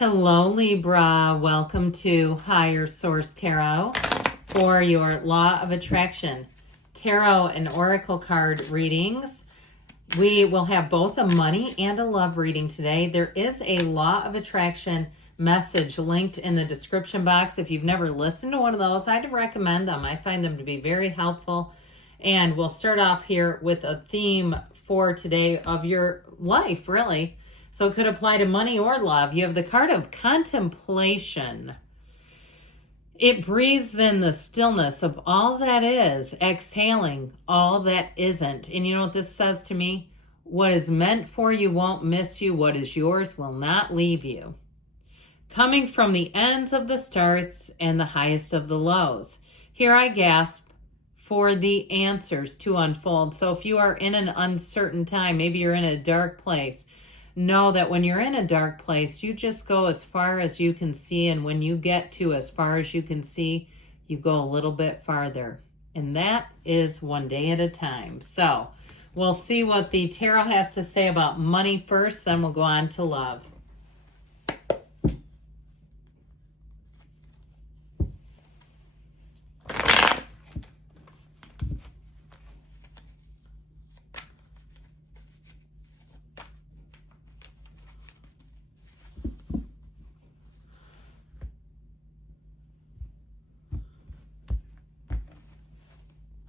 Hello, Libra. Welcome to Higher Source Tarot for your Law of Attraction Tarot and Oracle card readings. We will have both a money and a love reading today. There is a Law of Attraction message linked in the description box. If you've never listened to one of those, I'd recommend them. I find them to be very helpful. And we'll start off here with a theme for today of your life, really. So it could apply to money or love. You have the card of contemplation. It breathes in the stillness of all that is, exhaling all that isn't. And you know what this says to me? What is meant for you won't miss you. What is yours will not leave you. Coming from the ends of the starts and the highest of the lows. Here I gasp for the answers to unfold. So if you are in an uncertain time, maybe you're in a dark place, know that when you're in a dark place, you just go as far as you can see. And when you get to as far as you can see, you go a little bit farther. And that is one day at a time. So we'll see what the tarot has to say about money first, then we'll go on to love.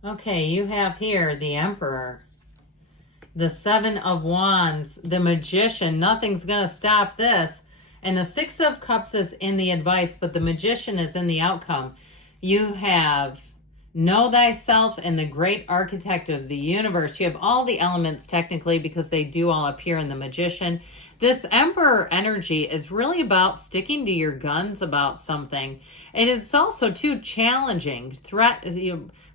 Okay, you have here the Emperor, the Seven of Wands, the Magician. Nothing's going to stop this. And the Six of Cups is in the advice, but the Magician is in the outcome. You have Know Thyself and the Great Architect of the Universe. You have all the elements technically because they do all appear in the Magician. This Emperor energy is really about sticking to your guns about something. And it's also too challenging,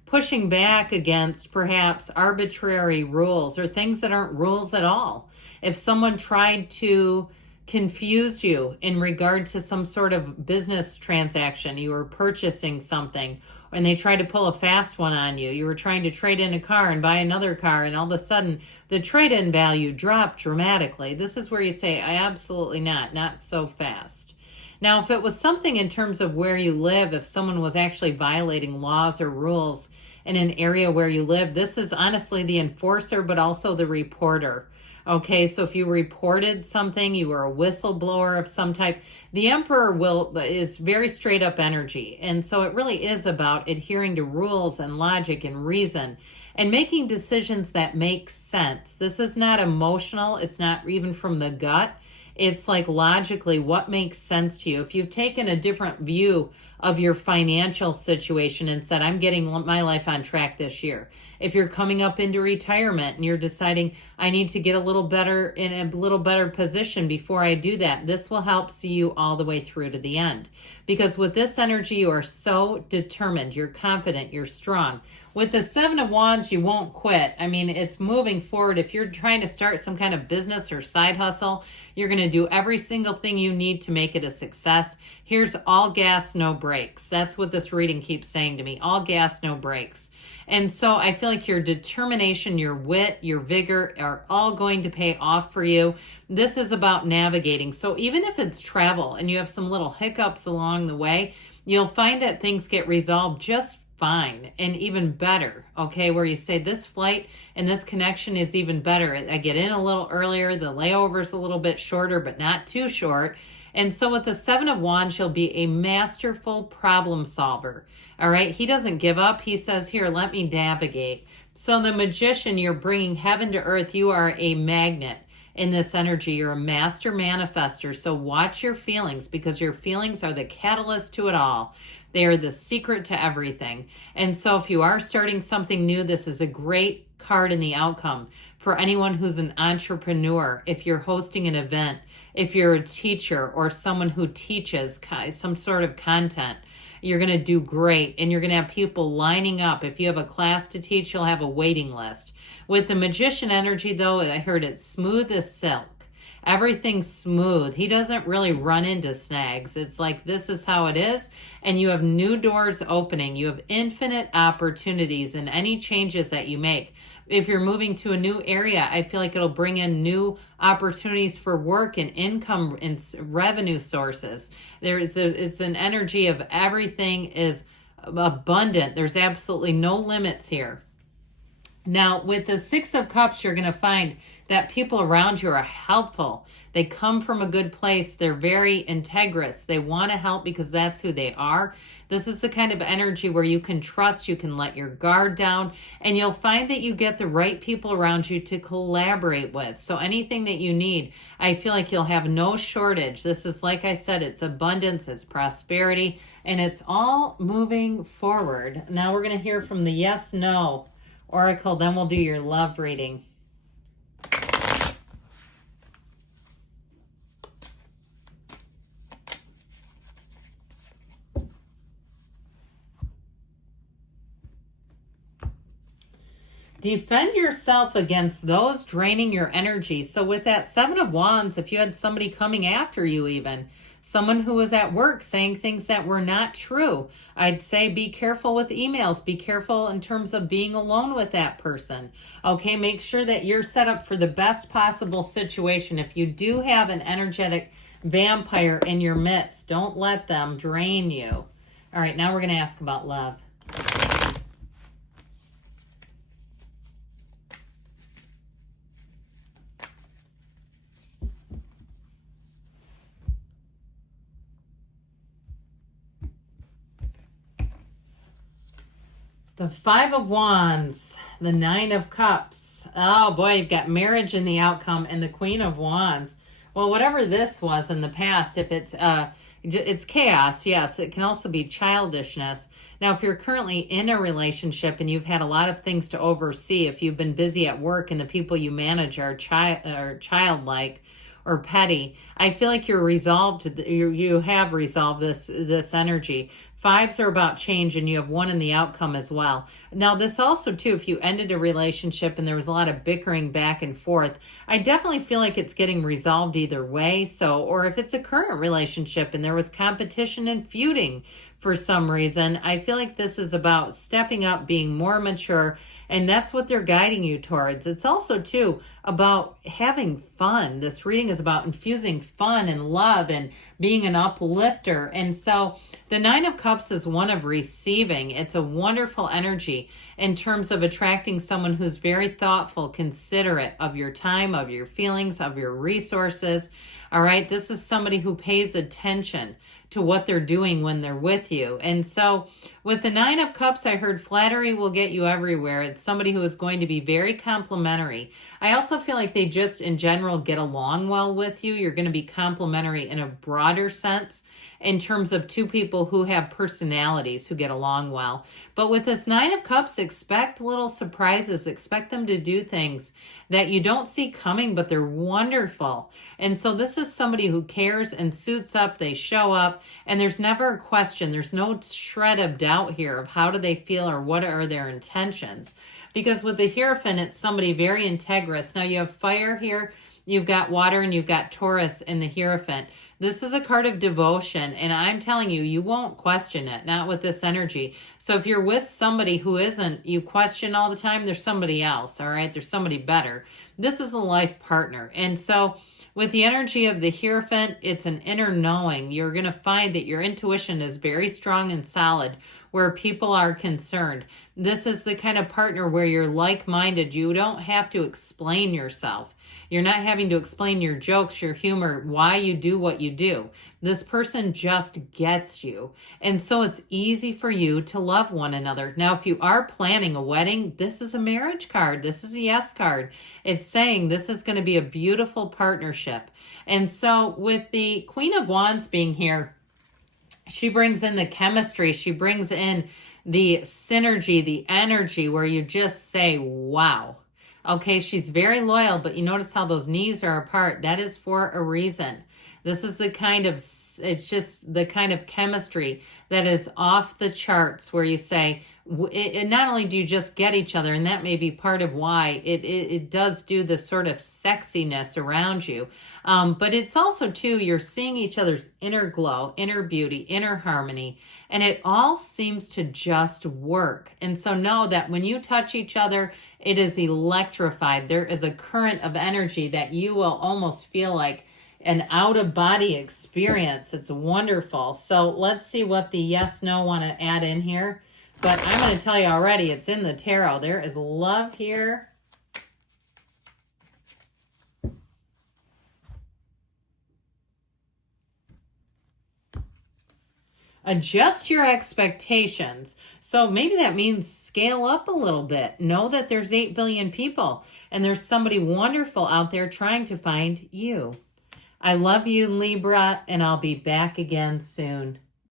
pushing back against perhaps arbitrary rules or things that aren't rules at all. If someone tried to confuse you in regard to some sort of business transaction, you were purchasing something, and they tried to pull a fast one on you. You were trying to trade in a car and buy another car, and all of a sudden the trade-in value dropped dramatically. This is where you say, absolutely not so fast. Now, if it was something in terms of where you live, if someone was actually violating laws or rules in an area where you live, this is honestly the enforcer, but also the reporter. Okay, so if you reported something, you were a whistleblower of some type, the Emperor is very straight up energy. And so it really is about adhering to rules and logic and reason and making decisions that make sense. This is not emotional. It's not even from the gut. It's like logically what makes sense to you. If you've taken a different view of your financial situation and said, I'm getting my life on track this year. If you're coming up into retirement and you're deciding, I need to get a little better in a little better position before I do that, this will help see you all the way through to the end. Because with this energy, you are so determined, you're confident, you're strong. With the Seven of Wands, you won't quit. I mean, it's moving forward. If you're trying to start some kind of business or side hustle, you're going to do every single thing you need to make it a success. Here's all gas, no brakes. That's what this reading keeps saying to me. All gas, no brakes. And so I feel like your determination, your wit, your vigor are all going to pay off for you. This is about navigating. So even if it's travel and you have some little hiccups along the way, you'll find that things get resolved just fine and even better, okay, where you say this flight and this connection is even better. I get in a little earlier, the layover's a little bit shorter, but not too short. And so with the Seven of Wands, you'll be a masterful problem solver, all right? He doesn't give up. He says, here, let me navigate. So the Magician, you're bringing heaven to earth. You are a magnet in this energy. You're a master manifester. So watch your feelings because your feelings are the catalyst to it all. They are the secret to everything. And so if you are starting something new, this is a great card in the outcome for anyone who's an entrepreneur. If you're hosting an event, if you're a teacher or someone who teaches some sort of content, you're going to do great. And you're going to have people lining up. If you have a class to teach, you'll have a waiting list. With the Magician energy, though, I heard it's smooth as silk. Everything's smooth. He doesn't really run into snags. It's like, this is how it is. And you have new doors opening. You have infinite opportunities in any changes that you make. If you're moving to a new area, I feel like it'll bring in new opportunities for work and income and revenue sources. It's an energy of everything is abundant. There's absolutely no limits here. Now, with the Six of Cups, you're going to find that people around you are helpful. They come from a good place. They're very integrous. They want to help because that's who they are. This is the kind of energy where you can trust, you can let your guard down, and you'll find that you get the right people around you to collaborate with. So anything that you need, I feel like you'll have no shortage. This is, like I said, it's abundance, it's prosperity, and it's all moving forward. Now we're going to hear from the yes, no oracle, then we'll do your love reading. Defend yourself against those draining your energy. So with that Seven of Wands, if you had somebody coming after you, even someone who was at work saying things that were not true, I'd say be careful with emails. Be careful in terms of being alone with that person. Okay, make sure that you're set up for the best possible situation. If you do have an energetic vampire in your midst, don't let them drain you. All right, now we're going to ask about love. The Five of Wands, the Nine of Cups. Oh boy, you've got marriage in the outcome, and the Queen of Wands. Well, whatever this was in the past, if it's chaos, yes, it can also be childishness. Now, if you're currently in a relationship and you've had a lot of things to oversee, if you've been busy at work and the people you manage are childlike or petty, I feel like you're resolved. You have resolved this energy. Fives are about change, and you have one in the outcome as well. Now, this also, too, if you ended a relationship and there was a lot of bickering back and forth, I definitely feel like it's getting resolved either way. So, or if it's a current relationship and there was competition and feuding for some reason, I feel like this is about stepping up, being more mature, and that's what they're guiding you towards. It's also, too, about having fun. This reading is about infusing fun and love and being an uplifter. And so the Nine of Cups is one of receiving. It's a wonderful energy in terms of attracting someone who's very thoughtful, considerate of your time, of your feelings, of your resources. All right, this is somebody who pays attention to what they're doing when they're with you. And so with the Nine of Cups, I heard flattery will get you everywhere. It's somebody who is going to be very complimentary. I also feel like they just in general get along well with you. You're going to be complimentary in a broader sense in terms of two people who have personalities who get along well. But with this Nine of Cups, expect little surprises. Expect them to do things that you don't see coming, but they're wonderful. And so this is somebody who cares and suits up. They show up, and there's never a question. There's no shred of doubt here of how do they feel or what are their intentions. Because with the Hierophant, it's somebody very integrous. Now you have fire here, you've got water, and you've got Taurus in the Hierophant. This is a card of devotion, and I'm telling you, you won't question it, not with this energy. So if you're with somebody who isn't, you question all the time, there's somebody else, all right? There's somebody better. This is a life partner. And so with the energy of the Hierophant, it's an inner knowing. You're going to find that your intuition is very strong and solid where people are concerned. This is the kind of partner where you're like-minded. You don't have to explain yourself. You're not having to explain your jokes, your humor, why you do what you do. This person just gets you. And so it's easy for you to love one another. Now, if you are planning a wedding, this is a marriage card. This is a yes card. It's saying this is going to be a beautiful partnership. And so with the Queen of Wands being here, she brings in the chemistry. She brings in the synergy, the energy where you just say, wow. Okay, she's very loyal, but you notice how those knees are apart. That is for a reason. This is the kind of, it's just the kind of chemistry that is off the charts where you say, it not only do you just get each other, and that may be part of why it does do this sort of sexiness around you, but it's also too, you're seeing each other's inner glow, inner beauty, inner harmony, and it all seems to just work. And so know that when you touch each other, it is electrified. There is a current of energy that you will almost feel like an out-of-body experience. It's wonderful. So let's see what the yes, no want to add in here. But I'm going to tell you already, it's in the tarot. There is love here. Adjust your expectations. So maybe that means scale up a little bit. Know that there's 8 billion people and there's somebody wonderful out there trying to find you. I love you, Libra, and I'll be back again soon.